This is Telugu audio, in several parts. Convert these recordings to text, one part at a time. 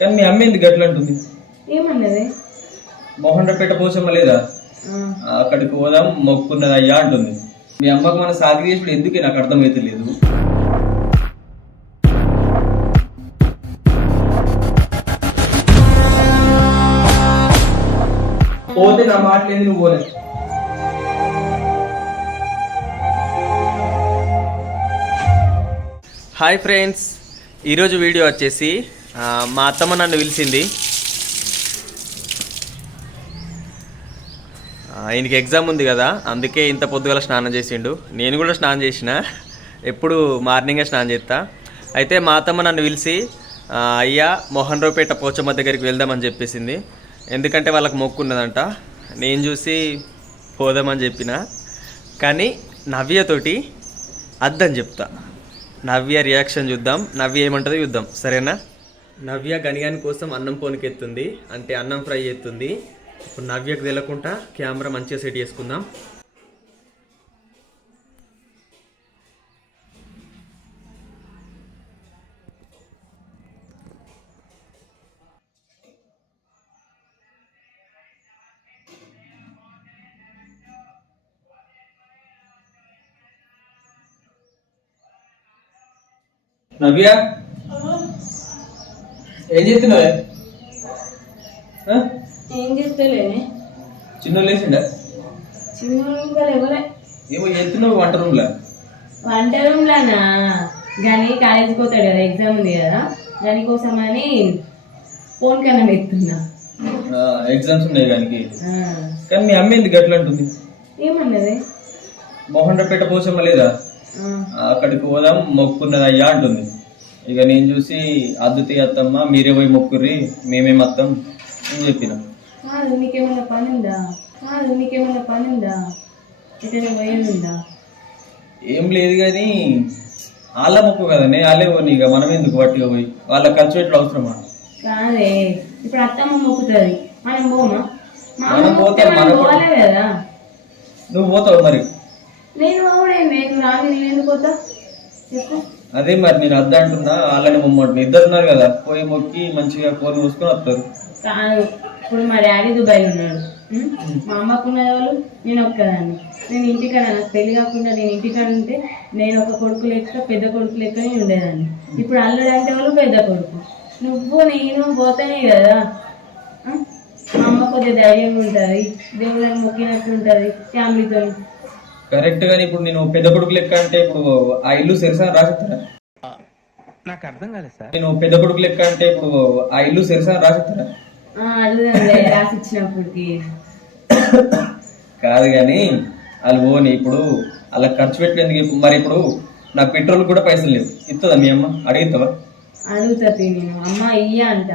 కానీ మీ అమ్మ ఎందుకు గట్ల అంటుంది? ఏమన్నది? మోహన్రపేట పోసమ్మ లేదా, అక్కడికి పోదాం మొక్కున్నది అయ్యా అంటుంది. మీ అమ్మకు మన సాగి చేసుడు ఎందుకే నాకు అర్థమైతే లేదు. పోతే నా మాట లేదు, నువ్వు పోలే. హాయ్ ఫ్రెండ్స్, ఈరోజు వీడియో వచ్చేసి మా అత్తమ్మ నన్ను పిలిచింది. ఆయనకి ఎగ్జామ్ ఉంది కదా, అందుకే ఇంత పొద్దుగల స్నానం చేసిండు. నేను కూడా స్నానం చేసిన, ఎప్పుడు మార్నింగే స్నానం చేస్తా. అయితే మా అత్తమ్మ నన్ను పిలిచి అయ్యా మోహన్రావుపేట పోచమ్మ దగ్గరికి వెళ్దామని చెప్పేసింది. ఎందుకంటే వాళ్ళకి మొక్కు ఉన్నదంట. నేను చూసి పోదామని చెప్పిన, కానీ నవ్యతోటి అద్దని చెప్తా. నవ్య రియాక్షన్ చూద్దాం, నవ్య ఏమంటుందో చూద్దాం, సరేనా? నవ్య గనిగాని కోసం అన్నం పోనికెత్తుంది, అంటే అన్నం ఫ్రై చేస్తుంది. ఇప్పుడు నవ్యకు తెలియకుండా కెమెరా మంచిగా సెట్ చేసుకుందాం. నవ్య, ఏం చేస్తున్నావే? ఏం చేస్తలేనే? చిన్న లేచిండా? చిన్న ఎవరే ఏమో చేస్తున్నావు వంట రూమ్లా? వంట రూమ్ లానా? కానీ కాలేజీకి పోతాడు కదా, ఎగ్జామ్ ఉంది కదా, దానికోసమని ఫోన్ కన్నా పెడుతున్నా. ఎగ్జామ్స్ ఉన్నాయి దానికి. కానీ మీ అమ్మ ఎందుకు గట్ల అంటుంది? ఏమన్నది? మోహన్రపేట పోసమ్మ లేదా, అక్కడికి పోదాం మొక్కున్నది అయ్యా అంటుంది. ఇక నేను చూసి అద్దుతి అత్తమ్మ మీరే పోయి మొక్కుర్రి, మేమేం అత్తం అని చెప్పిన. నీకేమన్నా పని ఉందా? నీకేమన్నా పని ఉందా? ఎటైనా పోయిందా? ఏం లేదు, కానీ వాళ్ళ మొక్కు కదనే, వాళ్ళే పోనీ. ఇక మనం ఎందుకు పట్టిగా పోయి వాళ్ళ ఖర్చు పెట్టుడు అవసరమా? కాదే, ఇప్పుడు అత్తమ్మ మొక్కుతుంది, మనం పోమా? మనం పోతాం, మనం పోలే కదా. నువ్వు పోతావు మరి? నేను నేను రాదు, నేను ఎందుకు పోతా చెప్పు. అదే మరి నేను అద్ద అంటున్నా, వాళ్ళని మమ్మల్ని ఇద్దరు ఉన్నారు కదా, పోయి మొక్కి మంచిగా కూర మూసుకొని వస్తారు. కాదు, ఇప్పుడు మా డాడీ దుబాయ్ ఉన్నాడు, మా అమ్మకున్న వాళ్ళు, నేను ఒక్కదాన్ని. నేను ఇంటికాడ, నాకు పెళ్లి కాకుండా నేను ఇంటికాడ ఉంటే నేను ఒక కొడుకు లెక్క, పెద్ద కొడుకు లెక్కనే ఉండేదాన్ని. ఇప్పుడు అల్లుడు అంటే వాళ్ళు పెద్ద కొడుకు, నువ్వు నేను పోతానే కదా. మా అమ్మ కొద్దిగా ధైర్యంగా ఉంటుంది, దేవుళ్ళని మొక్కినట్టు ఉంటుంది ఫ్యామిలీతో. కరెక్ట్ గానీ ఇప్పుడు నేను పెద్ద కొడుకు లెక్క అంటే ఇప్పుడు ఆ ఇల్లు సెరసా రాసిస్తారా? నాకు అర్థం కాలేదు సార్. నేను పెద్ద కొడుకు లెక్క అంటే ఇప్పుడు ఆ ఇల్లు సెరసా రాసిస్తారా? అదే రాసిచ్చినప్పటికి కాదు కానీ వాళ్ళు పోని. ఇప్పుడు అలా ఖర్చు పెట్టేందుకు మరి ఇప్పుడు నా పెట్రోల్ కూడా పైసలు లేవు, ఇస్తుందా మీ అమ్మ? అడుగుతావా? అడుగుతా నేను, అమ్మ ఇయ్య అంట.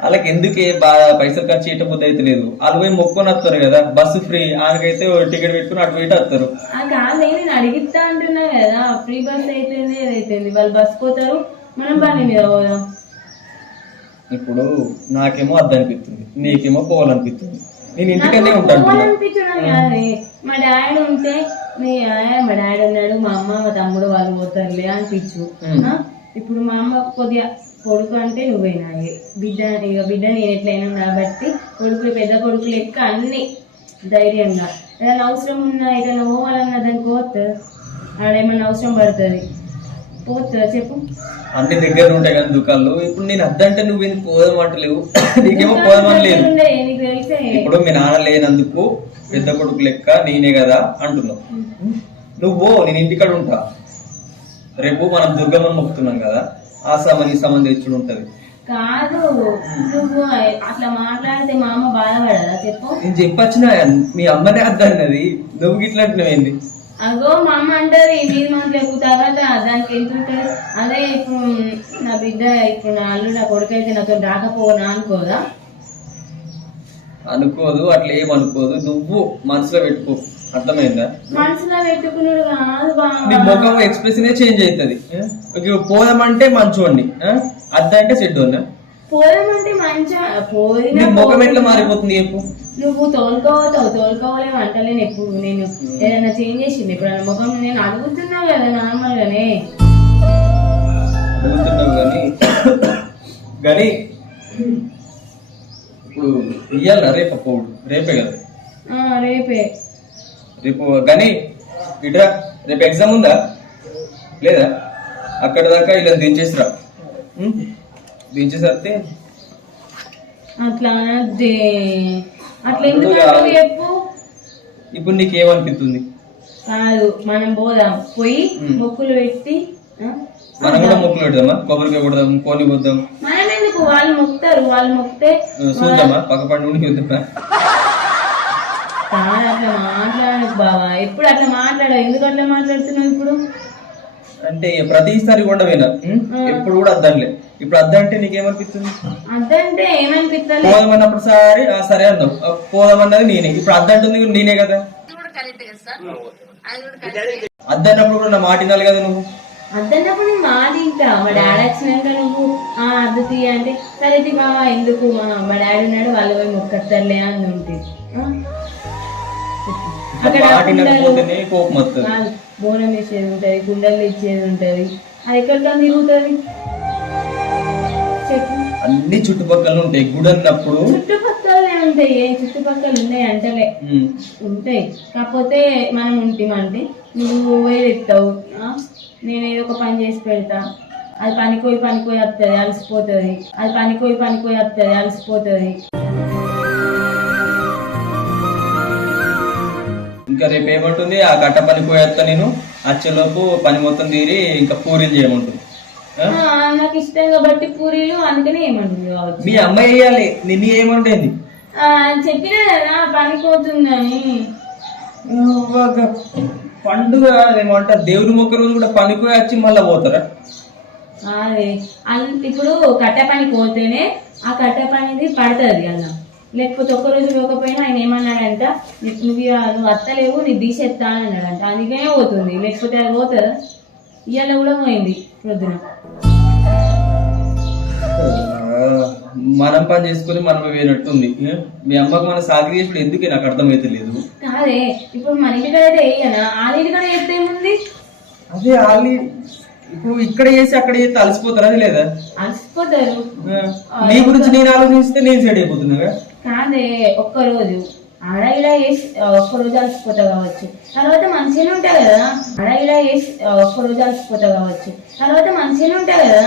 వాళ్ళకి ఎందుకే బాగా పైసలు ఖర్చు చేయటం అయితే లేదు. వాళ్ళు పోయి మొక్కుని వస్తారు కదా, బస్సు ఫ్రీ, ఆయనకైతే టికెట్ పెట్టుకుని అటు పోయి వస్తారు. కాదే, నేను అడిగిస్తా అంటున్నా కదా, ఫ్రీ బస్ అయితే ఏదైతే వాళ్ళు బస్ పోతారు, మనం బండి మీద పోదాం. ఇప్పుడు నాకేమో అద్దనిపిస్తుంది, నీకేమో పోవాలనిపిస్తుంది. నేను ఇంటికనే ఉంటాను. మా డాడీ ఉంటే మా డాడీ ఉన్నాడు, మా అమ్మ మా తమ్ముడు వాళ్ళు పోతారులే అనిపించు. ఇప్పుడు మా అమ్మ కొద్దిగా కొడుకు అంటే నువ్వేనా బిడ్డ, ఇక బిడ్డ నేను ఎట్లయినా కాబట్టి కొడుకులు పెద్ద కొడుకు లెక్క అన్ని ధైర్యంగా ఏదైనా అవసరం ఉన్నా ఏదైనా పోవాలన్నా దానికి పోతుంది. ఆడేమన్నా అవసరం పడుతుంది, పోతుందా చెప్పు? అన్ని దగ్గర ఉంటాయి కానీ దుకాణాలు. ఇప్పుడు నేను అద్దంటే నువ్వేం పోదామంటలేవు, నీకేమో పోదామని లేదు. నీకు తెలిసే ఇప్పుడు మీ నాన్న లేనందుకు పెద్ద కొడుకు లెక్క నేనే కదా అంటున్నావు. నువ్వు నేను ఇంటికాడ ఉంటా, రేపు మనం దుర్గమ్మని మొక్కుతున్నాం కదా, ఆ సంబంధం ఇచ్చుడు ఉంటది. కాదు, నువ్వు అట్లా మాట్లాడితే మా అమ్మ బాధపడదా చెప్పు? నేను చెప్పొచ్చిన మీ అమ్మనే అద్దన్నది, నువ్వు ఇట్లా అంటున్నావేంది? అగో మా అమ్మ అంటది మీరు మనకు ఎక్కుతారా, దానికి ఎంత ఉంటుంది? అదే ఇప్పుడు నా బిడ్డ, ఇప్పుడు నా అల్లు నా కొడుకు అయితే నాతో రాకపోనా అనుకోదా? అనుకోదు, అట్లా ఏమనుకోదు. నువ్వు మనసులో పెట్టుకో, అర్థమైందా? మనసులో పెట్టుకున్నాడు కాదు, నీ ముఖం ఎక్స్ప్రెషన్ చేంజ్ అవుతుంది. పోదామంటే మంచోండి, అద్దంటే చెడ్డోన్నా. పోదామంటే మంచిగా పోయిన ముఖం ఎట్లా మారిపోతుంది చెప్పు? నువ్వు తోలుకోలేము అంటలేను. ఎప్పుడు నేను ఏదైనా చేంజ్ చేసింది ఇప్పుడు ముఖం? నేను అడుగుతున్నావు కదా నార్మల్ గానే. అడుగుతున్నావు కానీ కానీ ఇప్పుడు ఇయ్యాలనా రేపు అప్పుడు రేపే కదా రేపే. రేపు కానీ ఇట్రా రేపు ఎగ్జామ్ ఉందా లేదా అక్కడ దాకా ఇలా దించేసిరా దించేసరితే అట్లా అట్లా ఎందుకు అంటావు చెప్పు. ఇప్పుడు నీకేమనిపిస్తుంది? కాదు మనం పోదాం, పోయి మొక్కులు పెట్టి మనం కూడా మొక్కులు పెడదామా? కొబ్బరికాయ కొడదాం, కోని కొద్దాం. మనం ఎందుకు? వాళ్ళు మొక్కుతారు, వాళ్ళు మొక్కితే చూద్దామా పక్కపడి ఉండి చూద్దామా? కాదు అట్లా మాట్లాడకు బావా, ఎప్పుడు అట్లా మాట్లాడవు. ఎందుకు అట్లా మాట్లాడుతున్నావు ఇప్పుడు? అంటే ప్రతిసారి ఉండవేనా? ఎప్పుడు కూడా అద్దంలే. ఇప్పుడు అద్దంటే నీకేమనిపిస్తుంది? అద్దంటే ఏమనిపిస్తుంది? పోదామన్నప్పుడు సరే అన్నావు, పోదామన్నది నేనే. ఇప్పుడు అద్దంటుంది నేనే కదా. అద్దన్నప్పుడు కూడా నా మాట వినాలి కదా నువ్వు. అద్దన్నప్పుడు నేను మాట ఇంటా. మా డాడీ వచ్చినాక నువ్వు అద్దు తీయ అంటే సరే బావా ఎందుకు, మా డాడీ ఉన్నాడు వాళ్ళు పోయి మొక్కర్లే అని ఉంటుంది. కోపం వస్తుంది. బోనం ఇచ్చేది ఉంటది, గుండెలు ఇచ్చేది ఉంటది, అది ఎక్కడికి తిరుగుతుంది చెప్పు. అన్ని చుట్టుపక్కల ఉంటాయి. గుడి అన్నప్పుడు చుట్టుపక్కలనే ఉంటాయి. చుట్టుపక్కల ఉన్నాయి అంటలే ఉంటాయి. కాకపోతే మనం ఉంటామంటే నువ్వు పోయి ఎత్తావు, నేనేదో ఒక పని చేసి పెడతా, అది పనిపోయి వస్తుంది అలసిపోతుంది, అది పనిపోయి వస్తుంది అలసిపోతుంది. ఇంకా రేపు ఏమంటుంది? ఆ కట్ట పని పోయేస్తా నేను, వచ్చేలోపు పని మొత్తం తీరి ఇంకా పూరీలు చేయమంటుంది. నాకు ఇష్టం కాబట్టి పూరీలు, అందుకనే ఏమంటుంది కావచ్చు. మీ అమ్మాయి వేయాలి, నిన్ను ఏమంటుంది? చెప్పినా కదా పనిపోతుందని. పండుగ ఏమంటారు, దేవుడి మొక్క రోజు కూడా పనిపోయి వచ్చి మళ్ళా పోతారా? అదే ఇప్పుడు కట్ట పని పోతేనే ఆ కట్ట పనిది పడుతుంది అలా, లేకపోతే ఒక్కరోజు పోకపోయినా ఆయన ఏమన్నాడంట, నువ్వు అత్తలేవు నీ తీసేస్తా అని అన్నాడంట, అందుకనే పోతుంది. లేకపోతే అది పోతుందా? ఇవాళ కూడా పోయింది ప్రొద్దున. మనం పని చేసుకుని మనం వేయనట్టుంది. మీ అమ్మకు మన సాగిరి చేసుడు ఎందుకే నాకు అర్థమైతే లేదు. కాదే ఇప్పుడు మన ఇంటికాడ అయితే వేయనా, ఆ ఇంటికాడ చేస్తే ఏముంది? అదే వాళ్ళు ఇప్పుడు ఇక్కడ చేసి అక్కడ చేస్తే అలసిపోతారా లేదా? అలసిపోతారు. నీ గురించి నేను ఆలోచిస్తే నేను సైడ్ అయిపోతున్నా. కాదే ఒక్కరోజు ఆడ ఇలా వేసి ఒక్కరోజు అలసిపోతా కావచ్చు, తర్వాత మంచిగానే ఉంటాయి కదా. ఆడ ఇలా వేసి ఒక్కరోజు అలసిపోతా కావచ్చు, తర్వాత మంచిగానే ఉంటాయి కదా.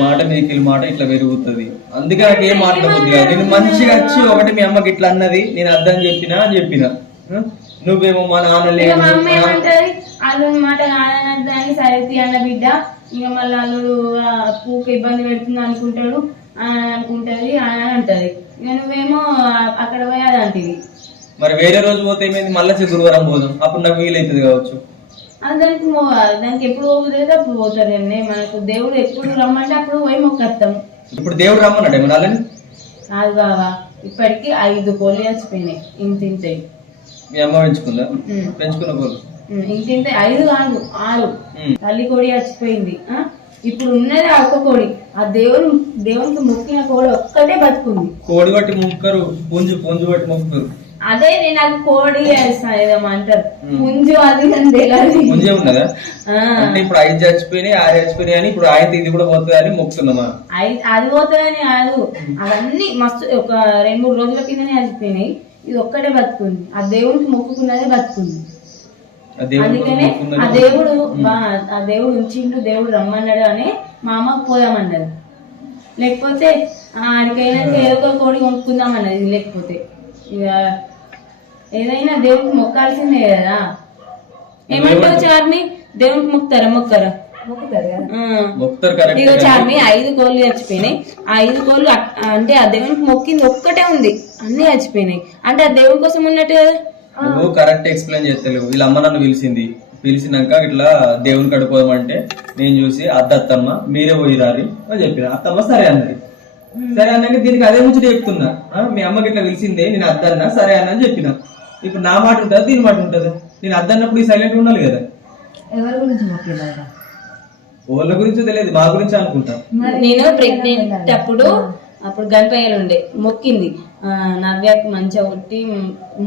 మాట మీకు మాట ఇట్లా పెరుగుతుంది. అందుకే నాకు ఏం మాట్లాడబుద్ది కాదు. నేను మంచిగా వచ్చి ఒకటి మీ అమ్మకి ఇట్లా అన్నది, నేను అర్థం చెప్పినా నువ్వేమో మా నాన్న లేదు, మా అమ్మ ఏమంటది, అల్లుడి మాట కాదనద్దని సరే తీయన్న బిడ్డ, ఇక మళ్ళీ అల్లుడు పూకి ఇబ్బంది పెడుతుంది అనుకుంటాడు అనుకుంటది అని అంటది. ఇక నువ్వేమో అక్కడ పోయి అది అంటివి. మరి వేరే రోజు పోతే ఏమైంది? మళ్ళీ గురువారం పోదాం, అప్పుడు నాకు వీలైతుంది కావచ్చు. దానికి ఎప్పుడు పోతే అప్పుడు పోతారు. మనకు దేవుడు ఎప్పుడు రమ్మంటే అప్పుడు పోయి మొక్కత్తాం. ఇప్పుడు దేవుడు రమ్మన్నాడు ఏమన్నా? కాదు బావా, ఇప్పటికి 5 కోళ్ళు చచ్చిపోయినాయి. ఇంతింతాయి. మీ అమ్మ పెంచుకున్న కోళ్ళు ఇంతింత 5 కాదు 6. తల్లి కోడి చచ్చిపోయింది. ఇప్పుడు ఉన్నది ఆ ఒక్క కోడి. ఆ దేవునికి మొక్కిన కోడి ఒక్కటే బతుకుంది. కోడి బట్టి మొక్కరు, పుంజు బట్టి మొక్కరు. అదే నేను నాకు కోడి ఏదేమంటారు పుంజు అది తెలియదు. పుంజే ఉన్నదా? అంటే ఇప్పుడు 5 చచ్చిపోయినాయి 6 చచ్చిపోయినాయి అని ఇప్పుడు ఆయన ఇది కూడా పోతుంది అని మొక్కుతున్నామా? అది పోతుందని కాదు, అవన్నీ మస్తు ఒక 2-3 రోజుల కిందనే చచ్చిపోయినాయి. ఇది ఒక్కటే బతుకుంది. ఆ దేవునికి మొక్కుకున్నదే బతుకుంది. అందుకనే ఆ దేవుడు ఉంచిండు, దేవుడు రమ్మన్నాడు అని మా అమ్మకు పోదామన్నది. లేకపోతే ఆడికైనా ఏదో ఒక కోడి కొనుక్కుందామన్నది. లేకపోతే ఇక ఏదైనా దేవుడికి మొక్కాల్సిందే కదా. ఏమంటావు చార్మి? దేవునికి మొక్కరా? ఇక చార్మి 5 కోళ్ళు చచ్చిపోయినాయి. ఆ 5 కోళ్ళు అంటే ఆ దేవునికి మొక్కింది ఒక్కటే ఉంది, అన్ని చచ్చిపోయినాయి. అంటే ఆ దేవుని కోసం ఉన్నట్టు కదా. నువ్వు కరెక్ట్ ఎక్స్ప్లెయిన్ చేస్తలేవు. వీళ్ళ అమ్మ నన్ను పిలిచినాక ఇట్లా దేవుని కడుకోదామంటే నేను చూసి అత్తమ్మ మీరే పోయిరారి అని చెప్పిన. అత్తమ్మ సరే అన్నది. సరే అన్నాక దీనికి అదే ముచ్చట చెప్తున్నా. మీ అమ్మకి ఇట్లా పిలిచిందే, నేను అద్దన్నా సరే అన్న చెప్పిన. ఇప్పుడు నా మాట ఉంటుందా దీని మాట ఉంటుందా? నేను అద్దన్నప్పుడు ఈ సైలెంట్ ఉండాలి కదా. ఎవరి గురించి మొక్కినారా? వాళ్ళ గురించి తెలియదు, మా గురించి అనుకుంటా. నేను ప్రెగ్నెంట్ అప్పుడు గణపయ్యలు ఉండే మొక్కింది. నవ్యకి మంచిగా కొట్టి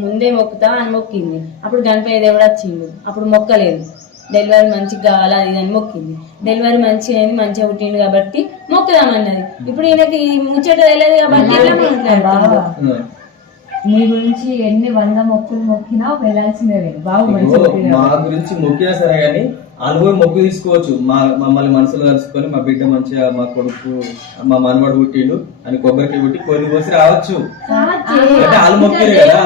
ముందే మొక్కుతా అని మొక్కింది. అప్పుడు గణపయ్య దేవుడు వచ్చిండు, అప్పుడు మొక్కలేదు. డెలివరీ మంచిగా కావాలా అది అని మొక్కింది. డెలివరీ మంచిగా అయింది, మంచిగా పుట్టిండు కాబట్టి మొక్కుదామన్నది. ఇప్పుడు ఈయనకి ఈ ముచ్చట తెలియదు కాబట్టి ఇట్లా మాట్లాడుతున్నాడు. నీ గురించి ఎన్ని 100 మొక్కులు మొక్కినా వెళ్ళాల్సిందే బాబు. మా గురించి మొక్కినా సరే కానీ అనుభవం మొక్కు తీసుకోవచ్చు. మమ్మల్ని మనసులో కలుసుకొని మా బిడ్డ మంచిగా మా కొడుకు మా మనవాడు పుట్టిండు అని కొబ్బరికి పుట్టి కొన్ని కోసి రావచ్చు. వాళ్ళు మొక్కిరు కదా,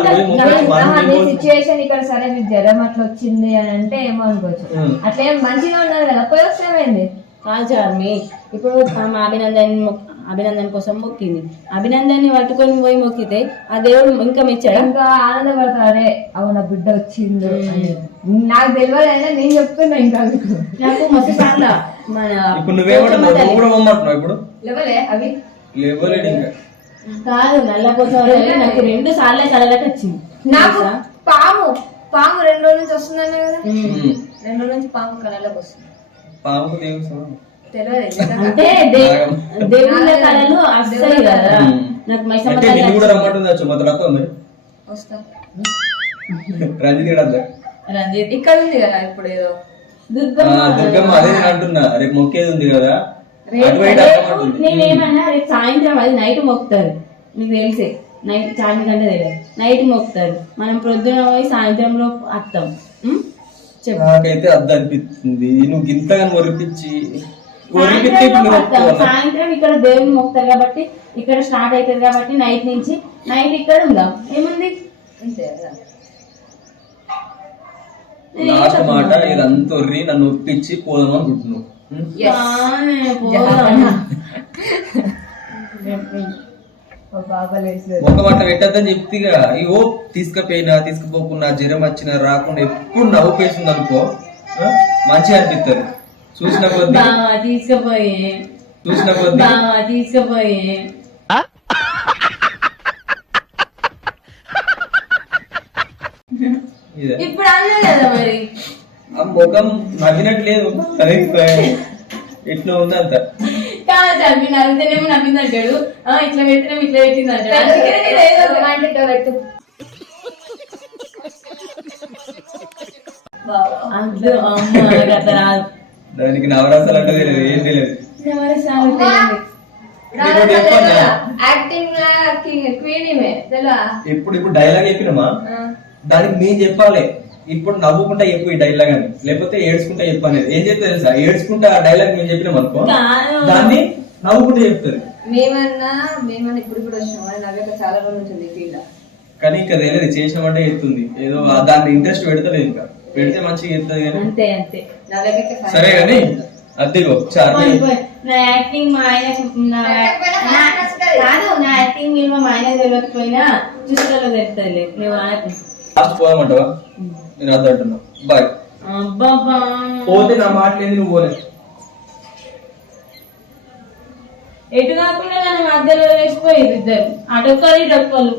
అదే సిచ్యువేషన్ ఇక్కడ సరే మీకు జ్వరం అట్లా వచ్చింది అని అంటే ఏమో అనుకోవచ్చు. అట్లా ఏం మంచిగా ఉన్నారు కదా, పోయి వస్తే ఏమైంది? కాదు చార్మి, ఇప్పుడు ఆమె అభినందన్ కోసం మొక్కింది. అభినందన్ని పట్టుకొని పోయి మొక్కితే ఆ దేవుడు ఇంకా మెచ్చాడు, ఇంకా ఆనందపడతాడే అవునా బిడ్డ వచ్చింది అని. నాకు తెలియదు అయినా నేను చెప్తున్నా. ఇంకా నాకు మస్తు సార్లు మన ఇప్పుడు ఇప్పుడు లేవలే అవి లేవలేడు ఇంకా కాదు నల్ల కోసం నాకు 2 సార్లు కలగట వచ్చింది. నాకు పాము 2 రోజుల నుంచి వస్తుందనే కదా, 2 రోజుల నుంచి పాము కళలోకి వస్తుంది. పాముకు దేవుడు అంటే దేవుళ్ళ కళలు వస్తాయి కదా. నాకు నిన్ను కూడా రమ్మంటుందచ్చు మొదలు వస్తావు మరి వస్తా. రంజిత్ ఇక్కడ ఉంది కదా ఇప్పుడు ఏదో దుర్గమ్మ అదే నేను అంటున్నా, రేపు మొక్కేది ఉంది కదా. నేనేమన్నా రేపు సాయంత్రం అది నైట్ మొక్కుతారు, మీకు తెలిసే నైట్ చార్మి కంటే తెలియదు. నైట్ మొక్కుతారు, మనం ప్రొద్దున పోయి సాయంత్రంలో వస్తాం. నాకైతే అర్థం అనిపిస్తుంది నువ్వు గింతగా ఒరిపించి సాయంత్రం ఇక్కడ దేవుని మొక్కుతారు కాబట్టి ఇక్కడ స్టార్ట్ అవుతుంది కాబట్టి నైట్ నుంచి నైట్ ఇక్కడ ఉందాం. ఏముంది లాస్ట్ మాట ఇదంతా ఒర్రి నన్ను ఒప్పించి పోదాం అనుకుంటున్నావు. ఒక మాట పెట్టద్దని చెప్తిగా ఇగో తీసుకుపోకున్నా జ్వరం వచ్చినా రాకుండా ఎప్పుడు నవ్వు పేసింది అనుకో మంచిగా అనిపిస్తుంది. చూసిన కొద్ది తీసుకుపోయి ఇప్పుడు అన్నా కదా మరి ఆ ముఖం నవ్వినట్టు లేదు, ఎట్లా ఉంది అంత కాదు చదివి నవ్వుతేనేమో నవ్వింది అంటాడు, ఇట్లా పెట్టినేమో ఇట్లా పెట్టింది అంటాడు. అట్లా రాదు, దానికి నవరసాలు అంటే తెలియదు, ఏం తెలియదు. ఇప్పుడు డైలాగ్ చెప్పినమా దానికి మేము చెప్పాలి. ఇప్పుడు నవ్వుకుంటా చెప్పు ఈ డైలాగ్ అని, లేకపోతే ఏడ్చుకుంటా చెప్పు అనేది. ఏం చెప్తే తెలుసా, ఏడ్చుకుంటా ఆ డైలాగ్ మేము చెప్పినాం అనుకో దాన్ని నవ్వుకుంటా చెప్తుంది. మేమన్నా ఇప్పుడు వచ్చినాం నవ్వక చాలా రోజులు ఉంటుంది ఫీల్డ్, కానీ ఇంకా తెలియదు చేసినామంటే చెప్తుంది ఏదో దాన్ని ఇంట్రెస్ట్ పెడతలేదు. ఇంకా పెడితే మంచిగా చెప్తుంది కానీ అంతే అంతే. సరే కానీ అదిగో నా యాక్టింగ్ మా ఆయన కాదు, నా యాక్టింగ్ మీరు మా ఆయన తెలియకపోయినా చూసుకోలో తెలుస్తుంది. నువ్వు లాస్ట్ పోదామంటావా? నేను అర్థం అంటున్నా. బాయ్. పోతే నా మాట లేదు, నువ్వు పోలే. ఎటు కాకుండా నన్ను మధ్యలో వేసిపోయేది ఇద్దరు, అటొక్కరు ఇటొక్కరు.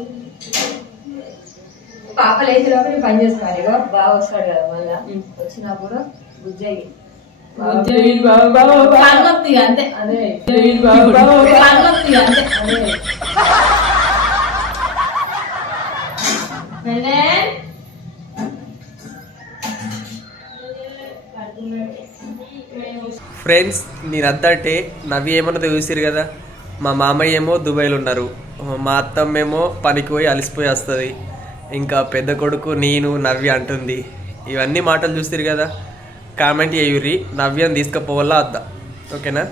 పాప లేచి లోపల పని చేసుకోవాలి. బాగా వస్తాడు కదా మళ్ళా, వచ్చినప్పుడు బుజ్జయ్యి అంతే. అదే ఫ్రెండ్స్ నేనంతటే నవ్వి ఏమన్నది చూసిరు కదా. మా మామయ్య ఏమో దుబాయ్లో ఉన్నారు, మా అత్తమ్మేమో పనికి పోయి అలసిపోయి వస్తుంది, ఇంకా పెద్ద కొడుకు నేను నవ్వి అంటుంది. ఇవన్నీ మాటలు చూసిరు కదా. కామెంట్ చేయుర్రి, నవ్యాన్ని తీసుకుపోవాలా వద్దా. ఓకేనా?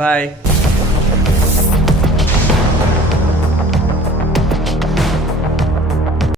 బాయ్.